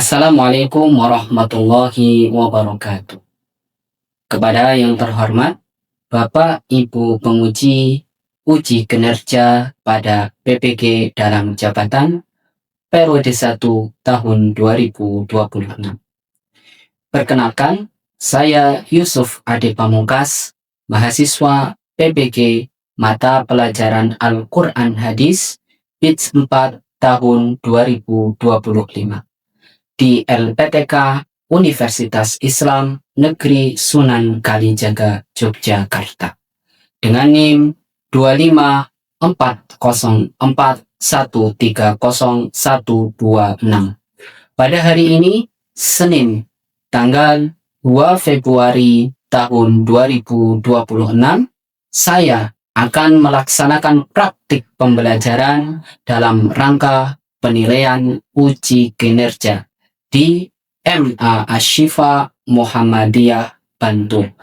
Assalamualaikum warahmatullahi wabarakatuh. Kepada yang terhormat, Bapak Ibu penguji uji kinerja pada PPG dalam jabatan periode 1 tahun 2026. Perkenalkan, saya Yusuf Ade Pamungkas, mahasiswa PPG Mata Pelajaran Al-Quran Hadis BITS 4 tahun 2025 di LPTK Universitas Islam Negeri Sunan Kalijaga, Yogyakarta dengan NIM 25441300126. Pada hari ini, Senin, tanggal 2 Februari tahun 2026, saya akan melaksanakan praktik pembelajaran dalam rangka penilaian uji kinerja di MA Ashifa Muhammadiyah Bantul.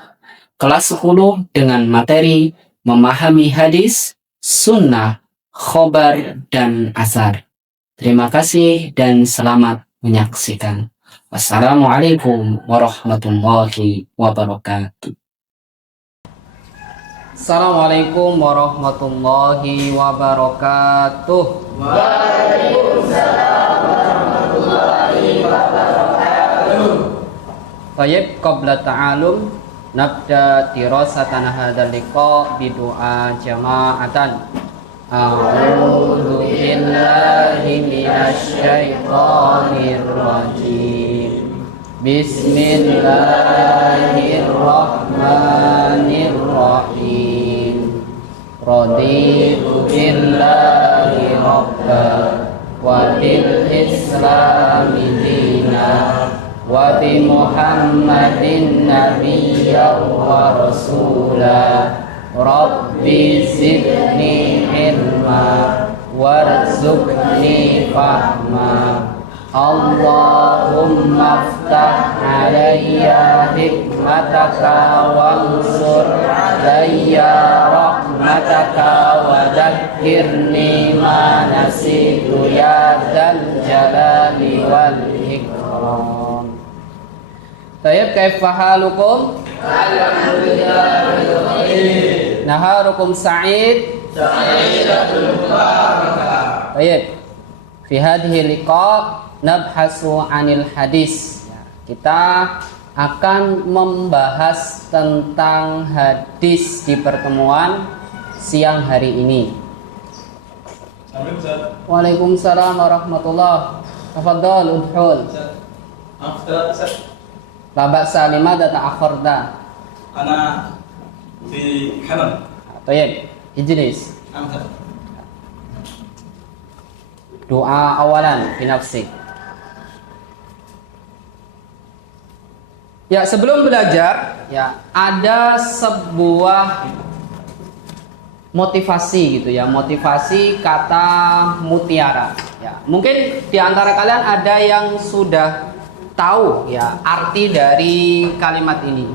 Kelas 10 dengan materi memahami hadis, sunnah, khobar, dan asar. Terima kasih dan selamat menyaksikan. Wassalamualaikum warahmatullahi wabarakatuh. Assalamualaikum warahmatullahi wabarakatuh. Waalaikumsalam warahmatullahi wabarakatuh. Tayyib, qabla ta'alum nabda dirasatana hadzal liqa bidu'a jama'atan. A'udzu billahi minasy syaithanir rajim. Bismillahirrahmanirrahim. Raditu billahi rabban wa bil islami dinan wa bi Muhammadin nabiyyan wa rasula. Rabbi zidni ilma warzuqni fahma. Allahumma aftah alayya hikmataka wansur alayya rahmataka wa dhakkirni ma nasitu ya dzal jalali wal ikram. Tayyib, kaifa halukum? Alhamdulillah bil khair. Naharukum sa'id. Sa'idatul mubarakah. Tayyib, fi hadhihi liqa nabhasu anil hadis. Kita akan membahas tentang hadis di pertemuan siang hari ini. Waalaikumsalam warahmatullahi. Tafadhal udhul. La ba'sa, limadha ta'akhkharta? Ana fi Haman. Tayyib, ijlis. Doa awalan fi nafsik. Ya, sebelum belajar, ya, ada sebuah motivasi gitu ya, motivasi kata mutiara. Ya, mungkin di antara kalian ada yang sudah tahu ya arti dari kalimat ini.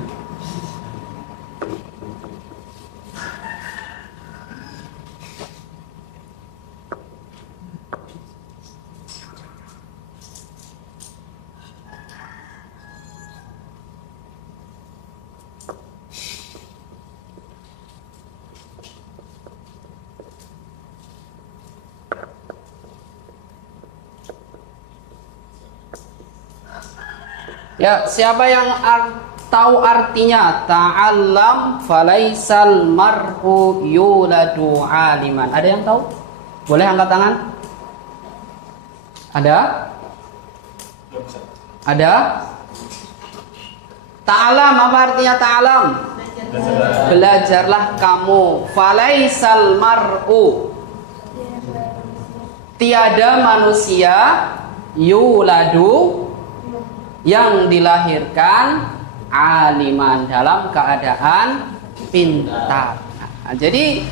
Ya, siapa yang tahu artinya ta'allam falaisal mar'u yuladu aliman? Ada yang tahu? Boleh angkat tangan? Ada? Ada? Ta'alam, apa artinya ta'alam? Belajarlah kamu. Falaisal mar'u, tiada manusia, yuladu, yang dilahirkan, aliman, dalam keadaan pintar. Nah, jadi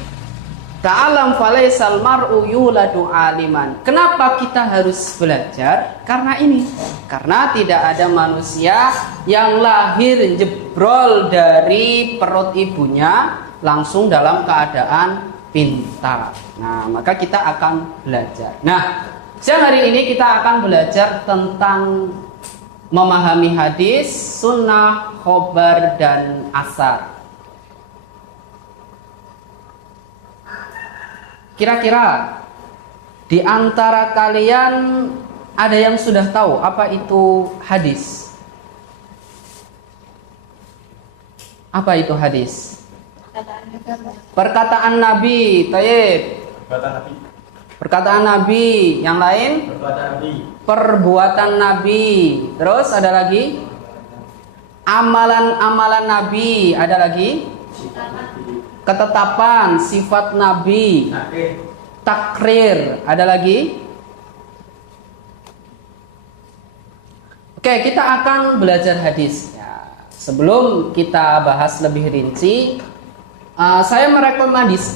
ta'alam falaisal mar'u yuladu aliman. Kenapa kita harus belajar? Karena ini. Karena tidak ada manusia yang lahir jebrol dari perut ibunya langsung dalam keadaan pintar. Nah, maka kita akan belajar. Nah, Siang hari ini kita akan belajar tentang memahami hadis, sunnah, khobar, dan asar. Kira-kira di antara kalian ada yang sudah tahu apa itu hadis? Apa itu hadis? Perkataan Nabi. Tayyib. Perkataan Nabi. Perkataan Nabi. Yang lain? Perkataan Nabi. Perbuatan Nabi. Terus ada lagi? Amalan-amalan Nabi. Ada lagi? Ketetapan sifat Nabi. Takrir. Ada lagi? Oke, kita akan belajar hadis. Sebelum kita bahas lebih rinci, saya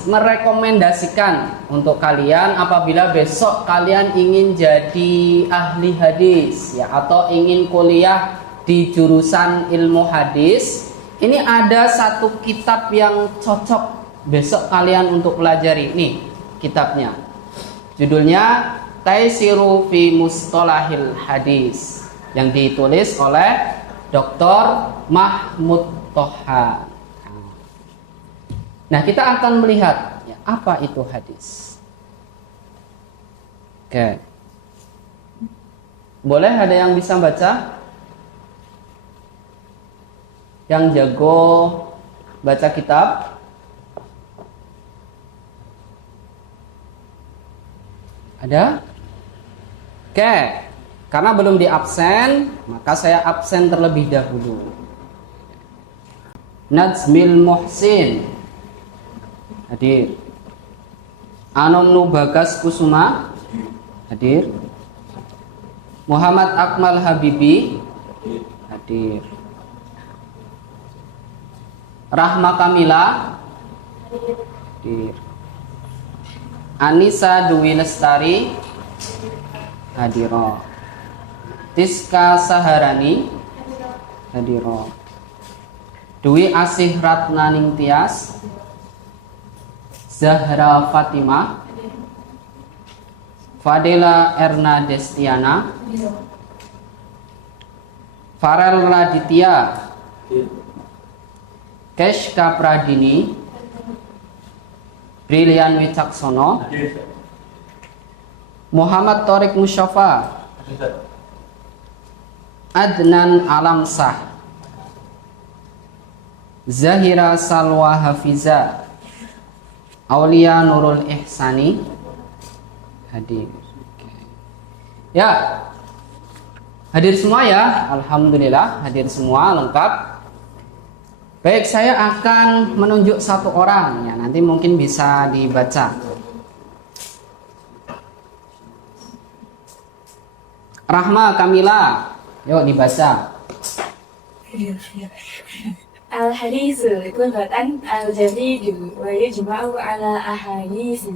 merekomendasikan untuk kalian apabila besok kalian ingin jadi ahli hadis ya, atau ingin kuliah di jurusan ilmu hadis, ini ada satu kitab yang cocok besok kalian untuk pelajari. Nih kitabnya, judulnya Taisiru fi Mustalahil Hadis, yang ditulis oleh Dr. Mahmud Toha. Nah, kita akan melihat ya, apa itu hadis. Oke. Boleh ada yang bisa baca? Yang jago baca kitab? Ada? Oke. Karena belum di absen, maka saya absen terlebih dahulu. Najmil Muhsin hadir. Anomnu Bagas Kusuma hadir. Muhammad Akmal Habibi hadir. Rahma Kamila hadir. Anissa Dwi Lestari hadir. Tiska Saharani hadiro. Dwi Asih Ratna Ningtyas, Zahra Fatimah, Fadela Erna Destiana, Farel Raditya, Keshka Pradini, Brilian Wicaksono, Muhammad Torik Musyafa, Adnan Alamsah, Zahira Salwa Hafiza, Aulia Nurul Ihsani hadir. Ya, hadir semua ya. Alhamdulillah hadir semua lengkap. Baik, saya akan menunjuk satu orang ya, nanti mungkin bisa dibaca. Rahma Kamila, yuk dibaca. Al-hadis lugatan al-jadidu wa yujma'u ala ahadis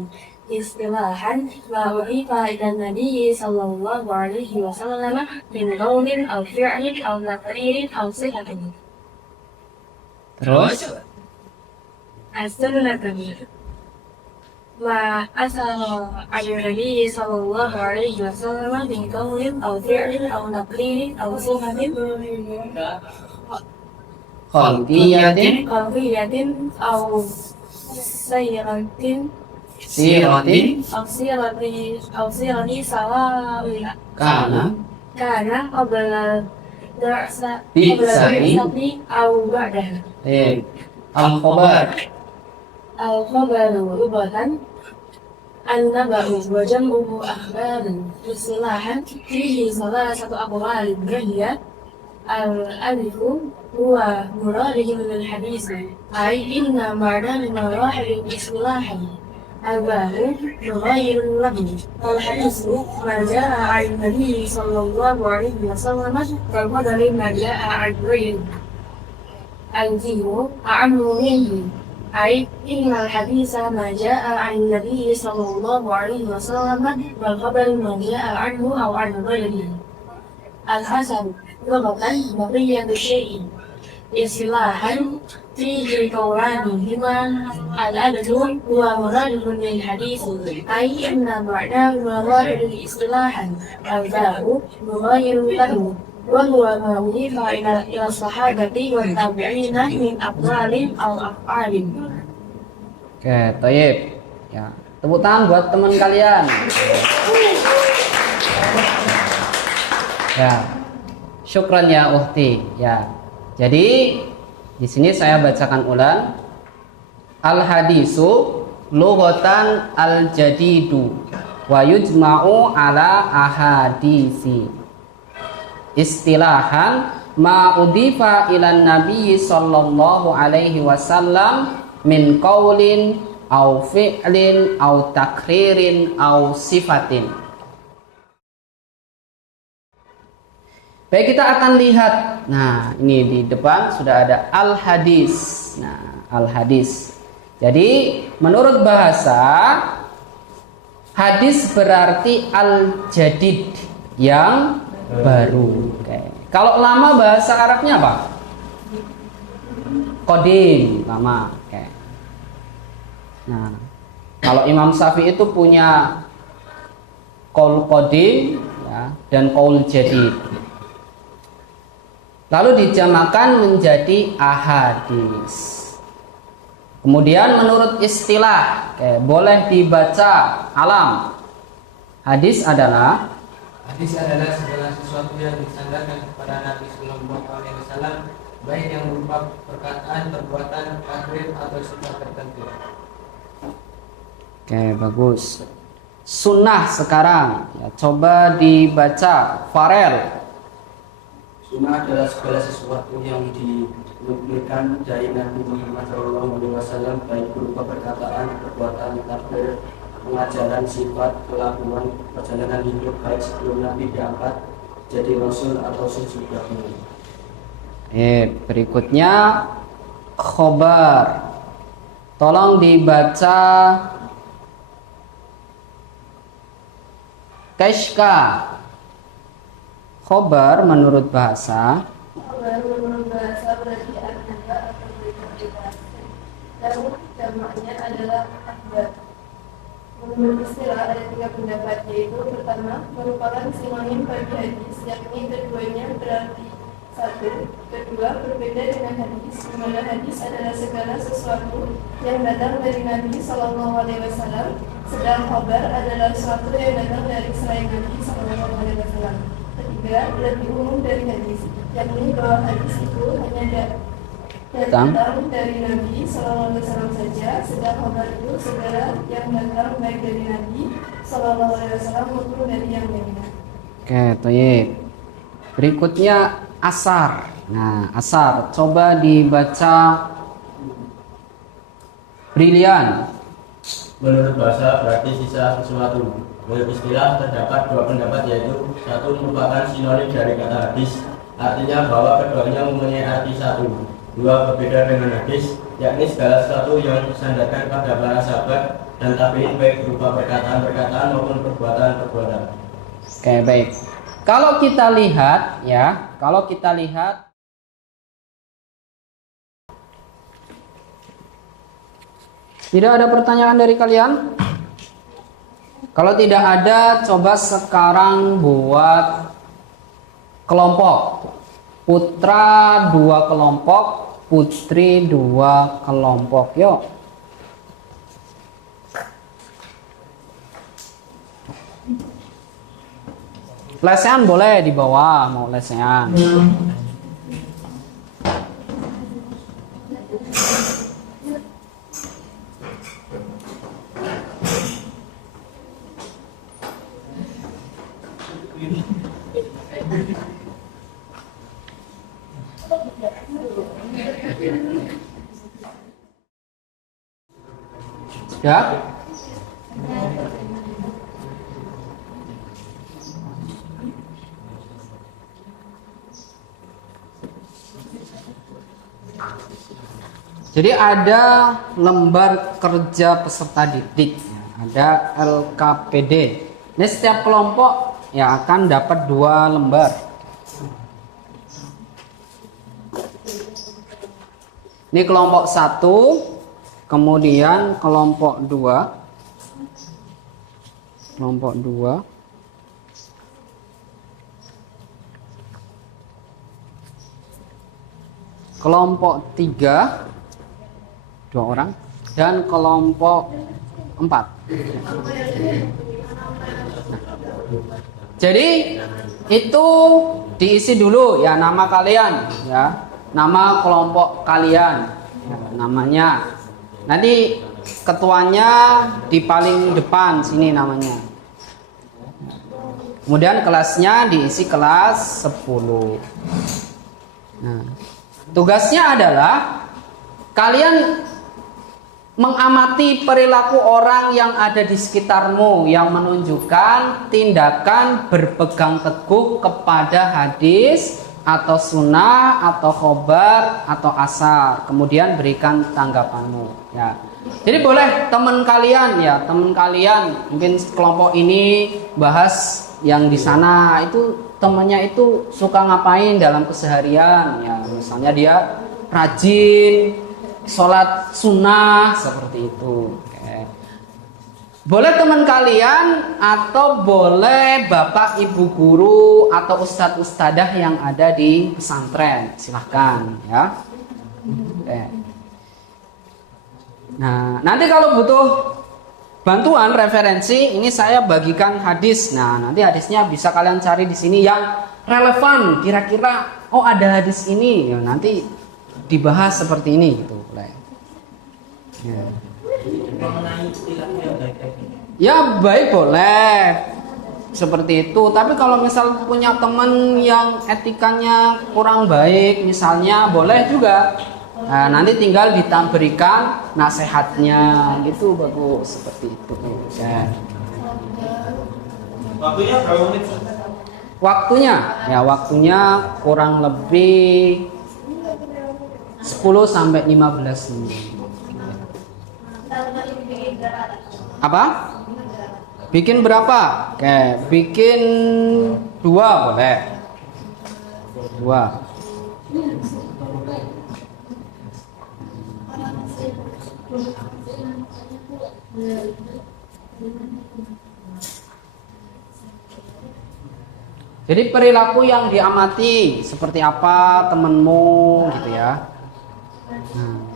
istilahan ma uhifa ila nabi sallallahu alaihi wasallam min qawlin aw fi'lin aw naqlin aw sihatin. Terus As-sunnatun ma asala ala nabi sallallahu alaihi wasallam min qawlin aw fi'lin aw naqlin aw sihatin. Qalbiyatin Qalbiyatin aw sayratin Siratin aw sirati sawa'in Kana qabla Bi'sati aw ba'daha. Al-Khobar Al-khabaru lugatan an-naba'u wa jam'uhu akhbarun istilahan fihi salasatu aqwal hiya al-alifu huwa muradih min al-hadis ay inna ma'na min marahil istilahan al-bahu mughayyirun lahu al-hadisu ma ja'a an nabi sallallahu alaihi wasallam kal-qadari ma ja'a an ghayrihi al-jihu a'ammu minhu ay inna al-hadisa ma ja'a an nabi sallallahu alaihi wasallam wal-khabaru ma ja'a anhu aw an ghayrihi. Al-hasan lugatan baqiyatu syai'in اصطلاحا فيه قولان هما العدد ومراد للحديث أي أن معناه ظاهر اصطلاحا الباء مغاير له وهو ما أضيف إلى الصحابة والتابعين من أقوال أو أفعال. Oke, tayyib. Ya, tepuk tangan buat teman kalian. Ya, syukran ya ukhti. Ya, jadi di sini saya bacakan ulang. Al hadisu lughatan al jadidu wa yujma'u ala ahadisi. Istilahan ma udifa ilan nabi sallallahu alaihi wasallam min qaulin au fi'lin au takririn au sifatin. Baik, kita akan lihat. Nah, ini di depan sudah ada al hadis. Nah, al hadis. Jadi menurut bahasa, hadis berarti al jadid, yang baru. Oke. Kalau lama bahasa Arabnya apa? Qadim, lama. Oke. Nah, kalau Imam Syafi'i itu punya qaul qadim ya, dan qaul jadid. Lalu dijamakan menjadi ahadis. Kemudian menurut istilah, boleh dibaca alam. Hadis adalah segala sesuatu yang disandarkan kepada Nabi Sallallahu Alaihi Wasallam, baik yang berupa perkataan, perbuatan, takrir atau sifat tertentu. Oke, bagus. Sunnah sekarang, ya, coba dibaca Farel. Sunnah adalah segala sesuatu yang dinukilkan dari Nabi Muhammad SAW, baik berupa perkataan, perbuatan, takbir, pengajaran, sifat, kelakuan, perjalanan hidup, baik sebelum Nabi diangkat jadi Rasul atau sesudahnya. Berikutnya khobar. Tolong dibaca Kashka. Khobar menurut bahasa. Khobar menurut bahasa berarti anada atau berita. Namun jamaknya adalah akhbar. Menurut istilah ada 3 pendapat, yaitu pertama merupakan sinonim bagi hadis, yakni keduanya berarti satu. Kedua, berbeda dengan hadis, di mana hadis adalah segala sesuatu yang datang dari Nabi Sallallahu Alaihi Wasallam, sedang khabar adalah sesuatu yang datang dari selain Nabi Sallallahu Alaihi Wasallam. Ketiga, lebih umum dari hadis, yakni bahwa hadis itu hanya datang dari Nabi Sallallahu Alaihi Wasallam saja, sedang khabar itu segala yang datang baik dari Nabi Sallallahu Alaihi Wasallam maupun dari yang lainnya. Oke, toyib. Berikutnya asar. Nah, asar coba dibaca Brilian. Menurut bahasa berarti sisa sesuatu. Menurut istilah terdapat 2 pendapat, yaitu satu merupakan sinonim dari kata hadis, artinya bahwa keduanya mempunyai arti satu. 2, berbeda dengan hadis, yakni segala sesuatu yang disandarkan pada para sahabat dan tabi'in, baik berupa perkataan-perkataan maupun perbuatan-perbuatan. Oke, baik. Kalau kita lihat ya, tidak ada pertanyaan dari kalian? Kalau tidak ada, coba sekarang buat kelompok. Putra 2 kelompok, putri 2 kelompok. Yuk. Lesehan boleh di bawah, mau lesehan. Ya. Jadi ada lembar kerja peserta didik, ada LKPD. Ini setiap kelompok ya akan dapat 2 lembar. Ini kelompok 1, kemudian kelompok 2. Kelompok 2. Kelompok 3, 2 orang, dan kelompok 4. Jadi itu diisi dulu ya nama kalian ya, nama kelompok kalian ya, namanya. Nanti ketuanya di paling depan sini namanya. Kemudian kelasnya diisi kelas 10. Nah, tugasnya adalah kalian mengamati perilaku orang yang ada di sekitarmu yang menunjukkan tindakan berpegang teguh kepada hadis atau sunnah atau khobar atau asar. Kemudian berikan tanggapanmu ya. Jadi boleh teman kalian ya, teman kalian mungkin kelompok ini bahas yang di sana itu temannya itu suka ngapain dalam keseharian ya, misalnya dia rajin sholat sunnah seperti itu. Oke. Boleh teman kalian atau boleh bapak ibu guru atau ustadz ustadzah yang ada di pesantren, silahkan ya. Oke. Nah, nanti kalau butuh bantuan referensi, ini saya bagikan hadis. Nah, nanti hadisnya bisa kalian cari di sini yang relevan. Kira-kira, oh ada hadis ini, ya, nanti dibahas seperti ini, gitu. Ya. Ya baik boleh seperti itu. Tapi kalau misal punya teman yang etikanya kurang baik, misalnya boleh juga. Nah, nanti tinggal diberikan nasihatnya gitu, bagus seperti itu ya. Waktunya berapa menit? Waktunya kurang lebih 10 sampai 15 menit. Apa? Bikin berapa? Oke, bikin 2 boleh. 2. Jadi perilaku yang diamati seperti apa temenmu gitu ya. Nah.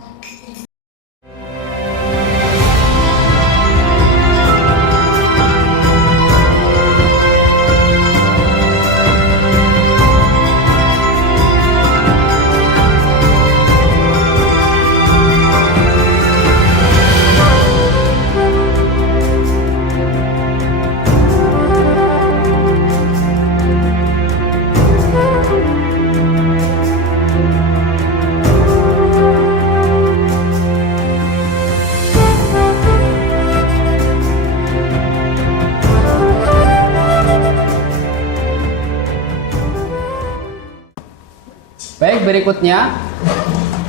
Baik, berikutnya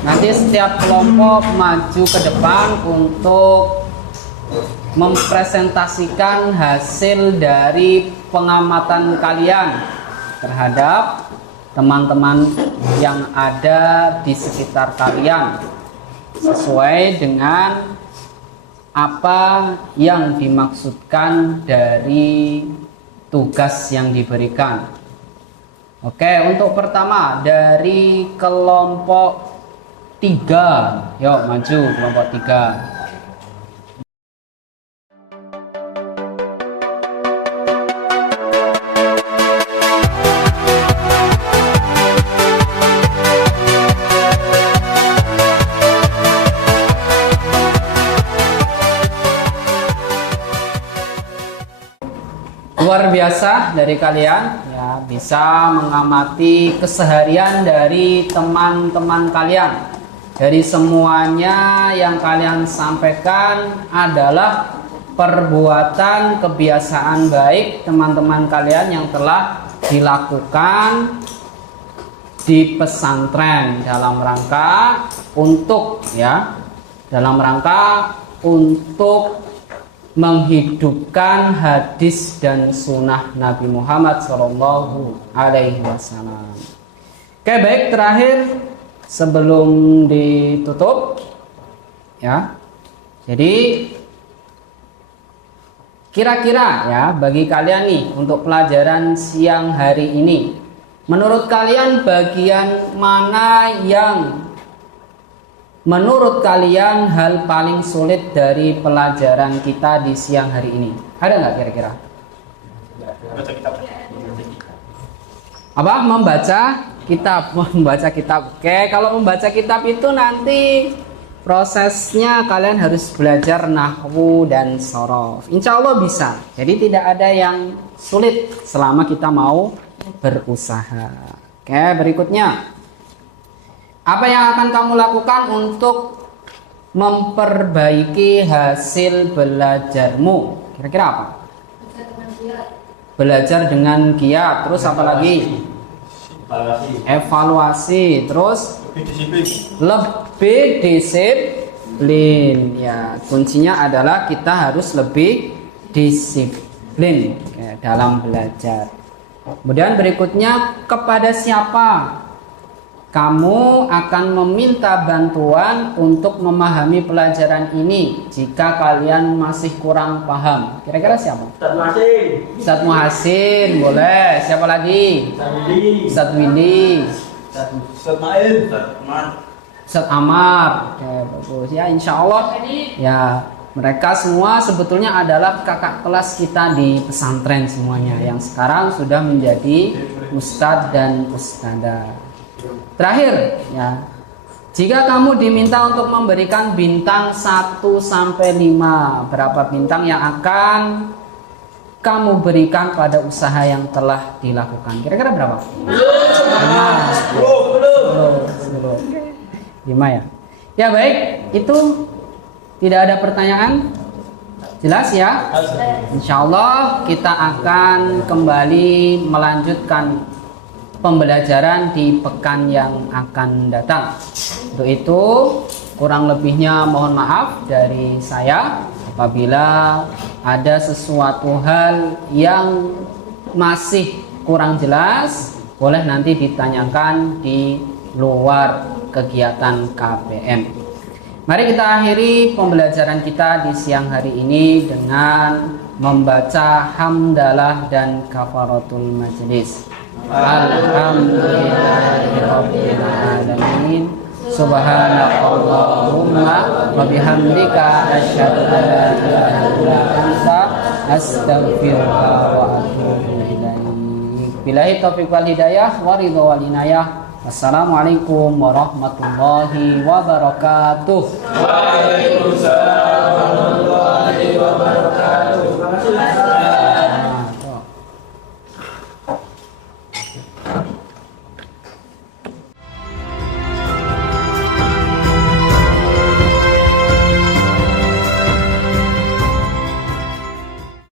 nanti setiap kelompok maju ke depan untuk mempresentasikan hasil dari pengamatan kalian terhadap teman-teman yang ada di sekitar kalian sesuai dengan apa yang dimaksudkan dari tugas yang diberikan. Oke, untuk pertama dari kelompok 3. Yuk maju kelompok 3. Luar biasa dari kalian ya, bisa mengamati keseharian dari teman-teman kalian. Dari semuanya yang kalian sampaikan adalah perbuatan kebiasaan baik teman-teman kalian yang telah dilakukan di pesantren dalam rangka untuk menghidupkan hadis dan sunnah Nabi Muhammad SAW. Oke, baik, terakhir sebelum ditutup ya. Jadi kira-kira ya bagi kalian nih untuk pelajaran siang hari ini, menurut kalian bagian mana yang menurut kalian hal paling sulit dari pelajaran kita di siang hari ini? Ada nggak kira-kira? Apa? Membaca kitab. Membaca kitab. Oke, kalau membaca kitab itu nanti prosesnya kalian harus belajar nahwu dan sorof. Insya Allah bisa. Jadi tidak ada yang sulit selama kita mau berusaha. Oke, berikutnya. Apa yang akan kamu lakukan untuk memperbaiki hasil belajarmu? Kira-kira apa? Belajar dengan giat. Terus apa lagi? Evaluasi. Terus lebih disiplin. Ya, kuncinya adalah kita harus lebih disiplin ya, dalam belajar. Kemudian berikutnya, kepada siapa kamu akan meminta bantuan untuk memahami pelajaran ini jika kalian masih kurang paham? Kira-kira siapa? Ustadz Muhasin, boleh. Siapa lagi? Ustadz Willy. Ustadz Amar. Oke, bagus ya, insya Allah ya. Mereka semua sebetulnya adalah kakak kelas kita di pesantren semuanya yang sekarang sudah menjadi ustadz dan ustadzah. Terakhir ya, jika kamu diminta untuk memberikan bintang 1 sampai 5, berapa bintang yang akan kamu berikan pada usaha yang telah dilakukan? Kira-kira berapa? 5 ya. Ya baik, itu tidak ada pertanyaan. Jelas ya? Insya Allah kita akan kembali melanjutkan pembelajaran di pekan yang akan datang. Untuk itu kurang lebihnya mohon maaf dari saya. Apabila ada sesuatu hal yang masih kurang jelas, boleh nanti ditanyakan di luar kegiatan KPM. Mari kita akhiri pembelajaran kita di siang hari ini dengan membaca hamdalah dan kafaratul majelis. Alhamdulillahirabbil alamin. Subhanakallahumma wa bihamdika asyhadu an la ilaha illa anta astaghfiruka wa atubu ilaik. Billahi taufiq wal hidayah wa ridha wal inayah. Wassalamualaikum warahmatullahi wabarakatuh. Waalaikumsalam.